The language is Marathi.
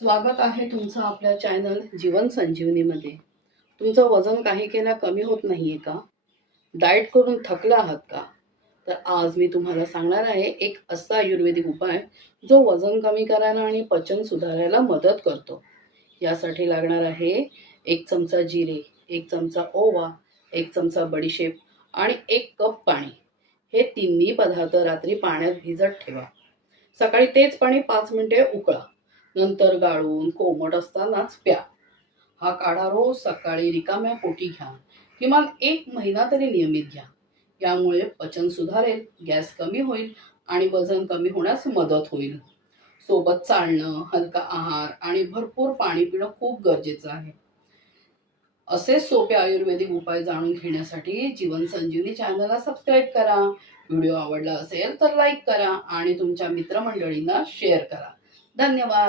स्वागत आहे तुमचं आपल्या चॅनल जीवन संजीवनीमध्ये। तुमचं वजन काही केल्या कमी होत नाहीये का? डाएट करून थकला आहात का? तर आज मी तुम्हाला सांगणार आहे एक असा आयुर्वेदिक उपाय जो वजन कमी करायला आणि पचन सुधारायला मदत करतो। यासाठी लागणार आहे 1 चमचा जिरे, 1 चमचा ओवा, 1 चमचा बडीशेप आणि 1 कप पाणी। हे तिन्ही पदार्थ रात्री पाण्यात भिजत ठेवा। सकाळी तेच पाणी 5 मिनिटे उकळा, नंतर गाळून कोमट असतानाच प्या। हा काढा रोज सकाळी रिकाम्या पोटी घ्या, किमान 1 महिना तरी नियमित घ्या। यामुळे पचन सुधारेल, गॅस कमी होईल आणि वजन कमी होण्यास मदत होईल। सोबत चालणं, हलका आहार आणि भरपूर पाणी पिणं खूप गरजेचं आहे। असे सोपे आयुर्वेदिक उपाय जाणून घेण्यासाठी जीवन संजीवनी चॅनलला सबस्क्राईब करा। व्हिडिओ आवडला असेल तर लाईक करा आणि तुमच्या मित्रमंडळींना शेअर करा। धन्यवाद।